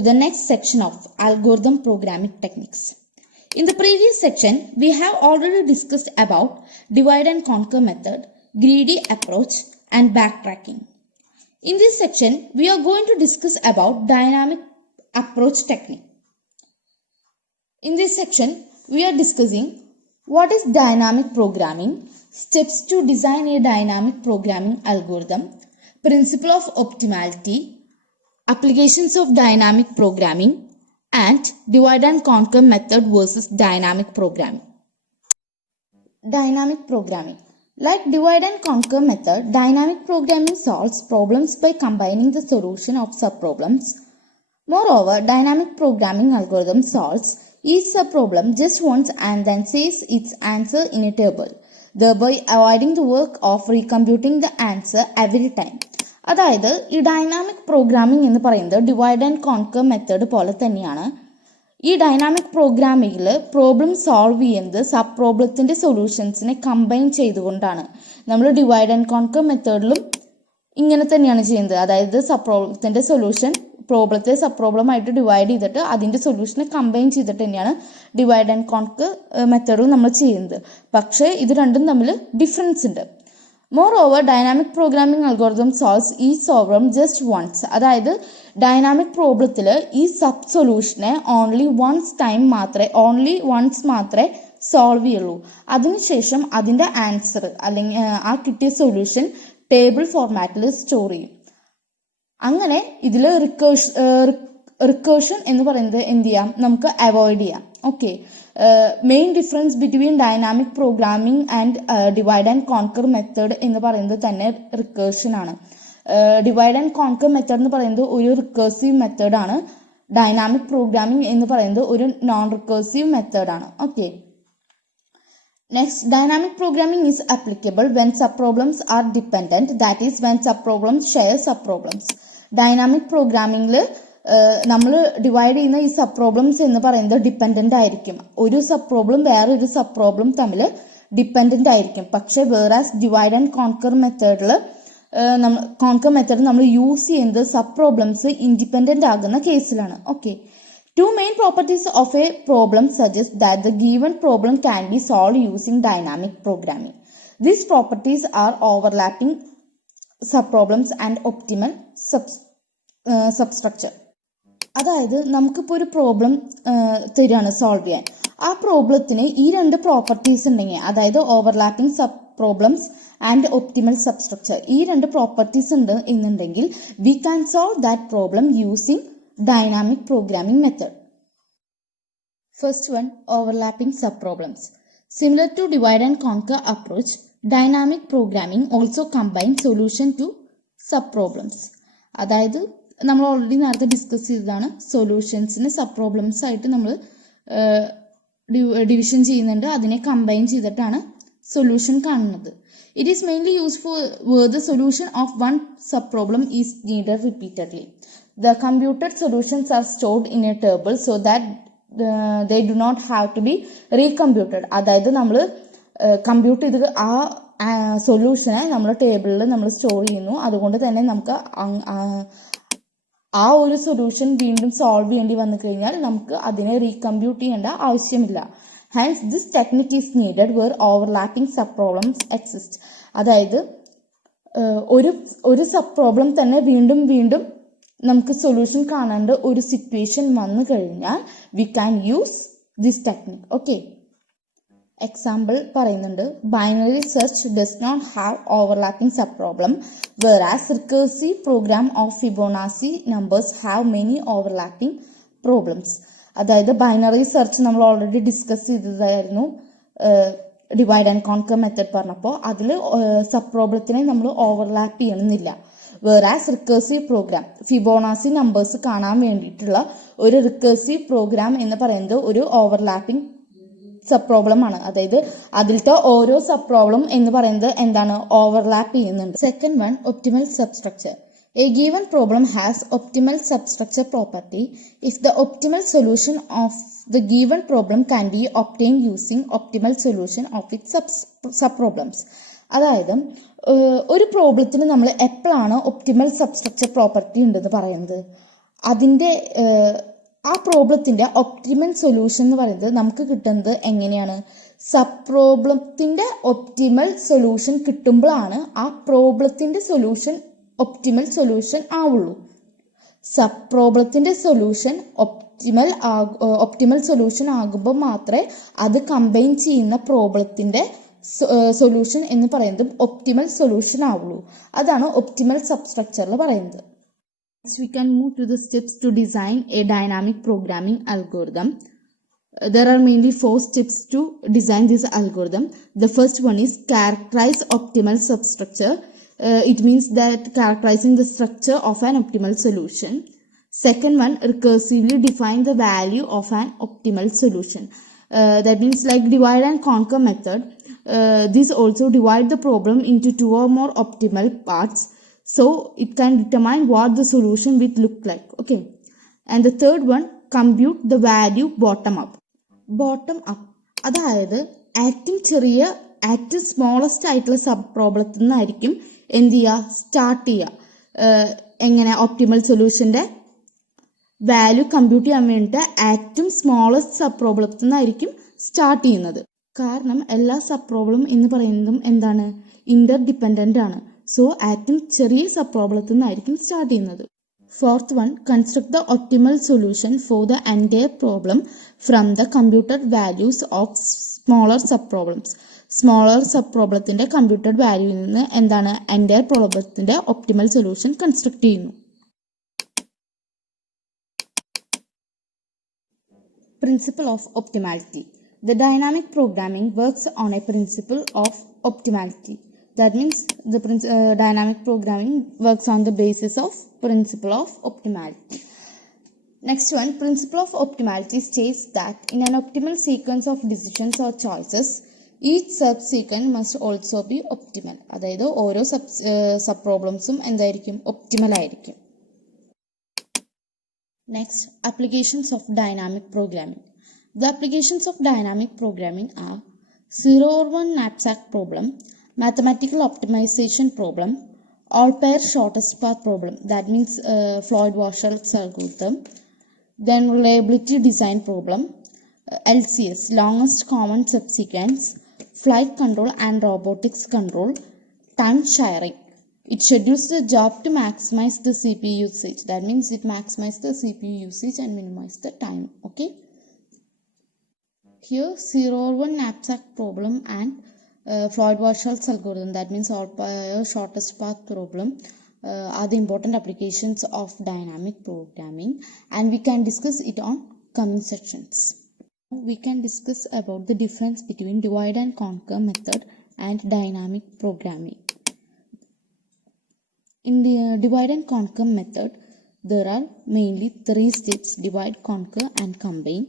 to the next section of algorithm programming techniques. In the previous section, we have already discussed about divide and conquer method, greedy approach, and backtracking. In this section, we are going to discuss about dynamic approach technique. In this section, we are discussing what is dynamic programming, steps to design a dynamic programming algorithm, principle of optimality, applications of dynamic programming, and divide and conquer method versus dynamic programming. Dynamic programming. Like divide and conquer method, dynamic programming solves problems by combining the solution of subproblems. Moreover, dynamic programming algorithm solves each subproblem just once and then saves its answer in a table, thereby avoiding the work of recomputing the answer every time. അതായത് ഈ dynamic programming എന്ന് പറയുന്നത് divide and conquer method പോലെ തന്നെയാണ്. ഈ dynamic പ്രോഗ്രാമിങ്ങിൽ problem solve ചെയ്യുന്നത് sub പ്രോബ്ലത്തിൻ്റെ സൊല്യൂഷൻസിനെ combine ചെയ്തുകൊണ്ടാണ്. നമ്മൾ ഡിവൈഡ് ആൻഡ് കോൺകർ മെത്തേഡിലും ഇങ്ങനെ തന്നെയാണ് ചെയ്യുന്നത്. അതായത് സബ് പ്രോബ്ലത്തിൻ്റെ സൊല്യൂഷൻ പ്രോബ്ലത്തെ സബ് പ്രോബ്ലമായിട്ട് ഡിവൈഡ് ചെയ്തിട്ട് അതിൻ്റെ സൊല്യൂഷനെ കമ്പൈൻ ചെയ്തിട്ട് തന്നെയാണ് ഡിവൈഡ് ആൻഡ് കോൺകർ മെത്തേഡിൽ നമ്മൾ ചെയ്യുന്നത്. പക്ഷേ ഇത് രണ്ടും തമ്മിൽ ഡിഫറൻസ് ഉണ്ട്. Moreover, dynamic programming algorithm solves each problem just once. അതായത് ഡൈനാമിക് പ്രോബ്ലത്തിൽ ഈ സബ് സൊല്യൂഷനെ ഓൺലി വൺസ് മാത്രമേ സോൾവ് ചെയ്യുള്ളൂ. അതിനുശേഷം അതിൻ്റെ ആൻസർ അല്ലെങ്കിൽ ആ കിട്ടിയ സൊല്യൂഷൻ ടേബിൾ ഫോർമാറ്റിൽ സ്റ്റോർ ചെയ്യും. അങ്ങനെ ഇതിൽ റിക്കേർഷൻ എന്ന് പറയുന്നത് എന്ത് ചെയ്യാം, നമുക്ക് അവോയ്ഡ് ചെയ്യാം. Okay, main difference between dynamic programming and divide and conquer method എന്ന് പറയുന്നത് തന്നെ റിക്കേർഷൻ ആണ്. ഡിവൈഡ് ആൻഡ് കോൺകർ മെത്തേഡ് എന്ന് പറയുന്നത് ഒരു റിക്കേഴ്സീവ് മെത്തേഡാണ്. ഡൈനാമിക് പ്രോഗ്രാമിംഗ് എന്ന് പറയുന്നത് ഒരു നോൺ റിക്കേഴ്സീവ് മെത്തേഡാണ്. Okay, next, dynamic programming is applicable when sub problems are dependent, that is when sub problems share sub problems. Dynamic പ്രോഗ്രാമിംഗിൽ നമ്മൾ ഡിവൈഡ് ചെയ്യുന്ന ഈ സബ് പ്രോബ്ലംസ് എന്ന് പറയുന്നത് ഡിപ്പെൻഡൻ്റ് ആയിരിക്കും. ഒരു സബ് പ്രോബ്ലം വേറൊരു സബ് പ്രോബ്ലം തമ്മിൽ ഡിപ്പെൻഡൻ്റ് ആയിരിക്കും. പക്ഷേ വേറാസ് ഡിവൈഡ് ആൻഡ് കോൺകർ മെത്തേഡിൽ നമ്മൾ യൂസ് ചെയ്യുന്നത് സബ് പ്രോബ്ലംസ് ഇൻഡിപെൻഡൻ്റ് ആകുന്ന കേസിലാണ്. Okay, two main properties of a problem suggest that the given problem can be solved using dynamic programming. These properties are overlapping sub problems and optimal substructure. അതായത് നമുക്കിപ്പോൾ ഒരു problem തരികയാണ് solve ചെയ്യാൻ. ആ പ്രോബ്ലത്തിന് ഈ രണ്ട് പ്രോപ്പർട്ടീസ് ഉണ്ടെങ്കിൽ, അതായത് overlapping sub problems and optimal substructure, ഈ രണ്ട് പ്രോപ്പർട്ടീസ് ഉണ്ട് എന്നുണ്ടെങ്കിൽ we can solve that problem using dynamic programming method. First one, overlapping sub problems. Similar to divide and conquer approach, dynamic programming also combine solution to sub problems. അതായത് നമ്മൾ already നേരത്തെ discuss ചെയ്തതാണ്, സൊല്യൂഷൻസിന് sub problems ആയിട്ട് നമ്മൾ division ചെയ്യുന്നുണ്ട്, അതിനെ combine ചെയ്തിട്ടാണ് solution കാണുന്നത്. It is mainly used for where the solution of one sub problem is needed repeatedly. The computed solutions are stored in a table so that they do not have to be recomputed. അതായത് നമ്മൾ compute ചെയ്ത് ആ സൊല്യൂഷനെ നമ്മൾ ടേബിളിൽ നമ്മൾ store ചെയ്യുന്നു. അതുകൊണ്ട് തന്നെ നമുക്ക് ആ ഒരു സൊല്യൂഷൻ വീണ്ടും സോൾവ് ചെയ്യേണ്ടി വന്നു കഴിഞ്ഞാൽ നമുക്ക് അതിനെ റീകമ്പ്യൂട്ട് ചെയ്യേണ്ട ആവശ്യമില്ല. Hence this technique is needed where overlapping sub problems exist. അതായത് ഒരു സബ് പ്രോബ്ലം തന്നെ വീണ്ടും വീണ്ടും നമുക്ക് സൊല്യൂഷൻ കാണേണ്ട ഒരു സിറ്റുവേഷൻ വന്നു കഴിഞ്ഞാൽ we can use this technique. Okay, example പറയുന്നുണ്ട്. Binary search does not have overlapping sub problem whereas recursive program of Fibonacci numbers have many overlapping problems. അതായത് ബൈനറി സെർച്ച് നമ്മൾ ഓൾറെഡി ഡിസ്കസ് ചെയ്തതായിരുന്നു divide and conquer method പറഞ്ഞപ്പോൾ. അതിൽ sub പ്രോബ്ലത്തിനെ നമ്മൾ overlap ചെയ്യണമെന്നില്ല. വേറാസ് recursive program, ഫിബോണാസി numbers കാണാൻ വേണ്ടിയിട്ടുള്ള ഒരു റിക്കേഴ്സീവ് പ്രോഗ്രാം എന്ന് പറയുന്നത് ഒരു ഓവർലാപ്പിംഗ് സബ് പ്രോബ്ലം ആണ്. അതായത് അതിലത്തെ ഓരോ സബ് പ്രോബ്ലം എന്ന് പറയുന്നത് എന്താണ്, ഓവർലാപ്പ് ചെയ്യുന്നുണ്ട്. Second one, optimal substructure. A given problem has optimal substructure property if the optimal solution of the given problem can be obtained using optimal solution of its subproblems. അതായത് ഒരു പ്രോബ്ലത്തിന് നമ്മൾ എപ്പോഴാണ് optimal substructure property ഉണ്ടെന്ന് പറയുന്നത്, അതിൻ്റെ ആ പ്രോബ്ലത്തിൻ്റെ optimal solution എന്ന് പറയുന്നത് നമുക്ക് കിട്ടുന്നത് എങ്ങനെയാണ്? സബ് പ്രോബ്ലത്തിൻ്റെ ഒപ്റ്റിമൽ സൊല്യൂഷൻ കിട്ടുമ്പോഴാണ് ആ പ്രോബ്ലത്തിൻ്റെ സൊല്യൂഷൻ ഒപ്റ്റിമൽ സൊല്യൂഷൻ ആവുള്ളൂ. സബ് പ്രോബ്ലത്തിൻ്റെ സൊല്യൂഷൻ ഒപ്റ്റിമൽ സൊല്യൂഷൻ ആകുമ്പോൾ മാത്രമേ അത് കമ്പൈൻ ചെയ്യുന്ന പ്രോബ്ലത്തിൻ്റെ സൊല്യൂഷൻ എന്ന് പറയുന്നത് ഒപ്റ്റിമൽ സൊല്യൂഷൻ ആവുള്ളൂ. അതാണ് ഒപ്റ്റിമൽ സബ്സ്ട്രക്ചറിൽ പറയുന്നത്. Next, we can move to the steps to design a dynamic programming algorithm. There are mainly 4 steps to design this algorithm. The first one is characterize optimal substructure. It means that characterizing the structure of an optimal solution. Second one, recursively define the value of an optimal solution. That means like divide and conquer method. This also divide the problem into 2 or more optimal parts. So it can determine what the solution will look like. Okay. And the third one, compute the value bottom up. Bottom up. അതായത് ഏറ്റവും smallest ആയിട്ടുള്ള sub പ്രോബ്ലത്തിൽ നിന്നായിരിക്കും എന്ത് ചെയ്യുക, start ചെയ്യുക. എങ്ങനെ optimal സൊല്യൂഷൻ്റെ value compute ചെയ്യാൻ വേണ്ടിയിട്ട് ഏറ്റവും സ്മോളസ്റ്റ് സബ് പ്രോബ്ലത്തിൽ നിന്നായിരിക്കും സ്റ്റാർട്ട് ചെയ്യുന്നത്. കാരണം എല്ലാ സബ് പ്രോബ്ലം എന്ന് പറയുന്നതും എന്താണ്, ഇന്റർ ഡിപ്പെൻഡൻ്റ് ആണ്. സോ ഏറ്റവും ചെറിയ സബ് പ്രോബ്ലത്തിൽ നിന്നായിരിക്കും സ്റ്റാർട്ട് ചെയ്യുന്നത്. Fourth one, construct the optimal solution for the entire problem from the computed values of smaller sub problems. Smaller sub പ്രോബ്ലത്തിൻ്റെ കമ്പ്യൂട്ടഡ് വാല്യൂവിൽ നിന്ന് എന്താണ് എൻറ്റയർ പ്രോബ്ലത്തിൻ്റെ ഒപ്റ്റിമൽ സൊല്യൂഷൻ കൺസ്ട്രക്ട് ചെയ്യുന്നു. Principle of optimality. The dynamic programming works on a principle of optimality. That means the dynamic programming works on the basis of principle of optimality. Next one, principle of optimality states that in an optimal sequence of decisions or choices, each subsequent must also be optimal. അതായത് ഓരോ sub പ്രോബ്ലംസും എന്തായിരിക്കും, optimal ആയിരിക്കും. Next, applications of dynamic programming. The applications of dynamic programming are 0 or 1 knapsack problem, mathematical optimization problem, all-pair shortest path problem, that means Floyd-Warshall's algorithm, then reliability design problem, LCS, longest common subsequence, flight control and robotics control, time sharing. It schedules the job to maximize the CPU usage. That means it maximizes the CPU usage and minimize the time. Okay. Here 0 or 1 knapsack problem and Floyd-Warshall's algorithm, that means all-pair shortest path problem, are the important applications of dynamic programming, and we can discuss it on coming sections. We can discuss about the difference between divide and conquer method and dynamic programming. In the divide and conquer method, there are mainly 3 steps: divide, conquer and combine.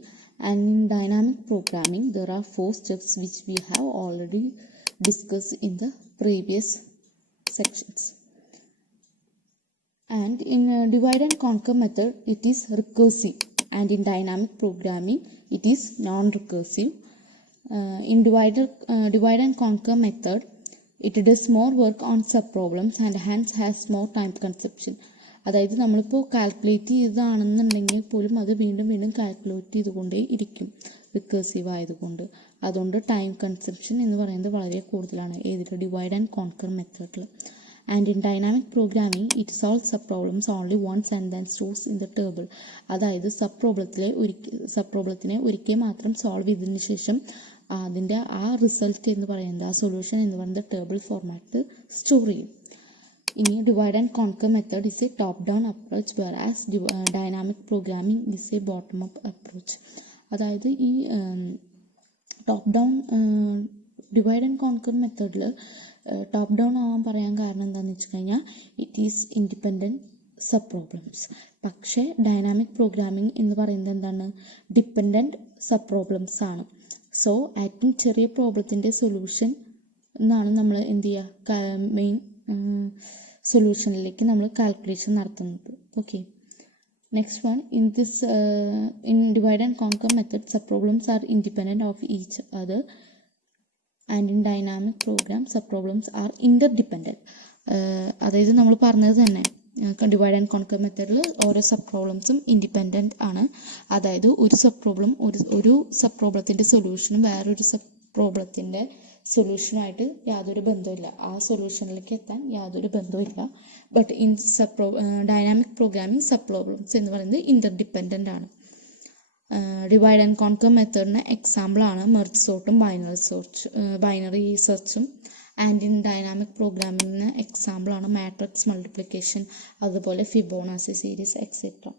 And in dynamic programming, there are 4 steps which we have already discussed in the previous sections. And in divide and conquer method, it is recursive, and in dynamic programming, it is non-recursive. In divide and conquer method, it does more work on sub-problems and hence has more time consumption. അതായത് നമ്മളിപ്പോൾ calculate ചെയ്തതാണെന്നുണ്ടെങ്കിൽ പോലും അത് വീണ്ടും വീണ്ടും calculate ചെയ്തുകൊണ്ടേ ഇരിക്കും, recursive ആയതുകൊണ്ട്. അതുകൊണ്ട് time consumption എന്ന് പറയുന്നത് വളരെ കൂടുതലാണ് ഏതിൽ, ഡിവൈഡ് ആൻഡ് കോൺകർ മെത്തേഡിൽ. And in dynamic programming it solve sub problems only once and then stores in the table. അതായത് സബ് പ്രോബ്ലത്തിനെ ഒരിക്കൽ മാത്രം സോൾവ് ചെയ്തതിന് ശേഷം അതിൻ്റെ ആ റിസൾട്ട് എന്ന് പറയുന്നത്, ആ സൊല്യൂഷൻ എന്ന് പറയുന്നത് ടേബിൾ ഫോർമാറ്റിൽ സ്റ്റോർ ചെയ്യും. ഇനി divide and conquer method is a top down approach, whereas dynamic programming is a bottom up approach. അതായത് ഈ top down divide and conquer മെത്തേഡിൽ ടോപ്പ് ഡൗൺ ആവാൻ പറയാൻ കാരണം എന്താണെന്ന് വെച്ച് കഴിഞ്ഞാൽ it is independent sub problems. പക്ഷേ ഡൈനാമിക് പ്രോഗ്രാമിംഗ് എന്ന് പറയുന്നത് എന്താണ്, ഡിപ്പെൻഡൻറ്റ് സബ് പ്രോബ്ലംസ് ആണ്. സോ ഏറ്റവും ചെറിയ പ്രോബ്ലത്തിൻ്റെ സൊല്യൂഷൻ എന്നാണ് നമ്മൾ എന്ത് ചെയ്യുക, മെയിൻ സൊല്യൂഷനിലേക്ക് നമ്മൾ കാൽക്കുലേഷൻ നടത്തുന്നത്. Okay. Next one, in divide and conquer method, subproblems are independent of each other, and in dynamic program subproblems are interdependent. അതായത് നമ്മൾ പറഞ്ഞത് തന്നെ ഡിവൈഡ് ആൻഡ് കോൺകർ മെത്തേഡിൽ ഓരോ സബ് പ്രോബ്ലംസും ഇൻഡിപെൻഡൻ്റ് ആണ്. അതായത് ഒരു സബ് പ്രോബ്ലത്തിൻ്റെ സൊല്യൂഷനും വേറൊരു സബ് പ്രോബ്ലത്തിൻ്റെ സൊല്യൂഷനുമായിട്ട് യാതൊരു ബന്ധമില്ല. ആ സൊല്യൂഷനിലേക്ക് എത്താൻ യാതൊരു ബന്ധവുമില്ല. But in dynamic programming sub problems എന്ന് പറയുന്നത് ഇൻ്റർഡിപ്പെൻഡൻ്റ് ആണ്. ഡിവൈഡ് ആൻഡ് കോൺകർ മെത്തേഡിന് എക്സാമ്പിളാണ് മെർജ് സോർട്ടും ബൈനറി സെർച്ചും. ആൻഡ് ഇൻ ഡൈനാമിക് പ്രോഗ്രാമിങ്ങിന് എക്സാമ്പിളാണ് മാട്രിക്സ് മൾട്ടിപ്ലിക്കേഷൻ, അതുപോലെ ഫിബോനാച്ചി സീരീസ് എക്സെട്ര.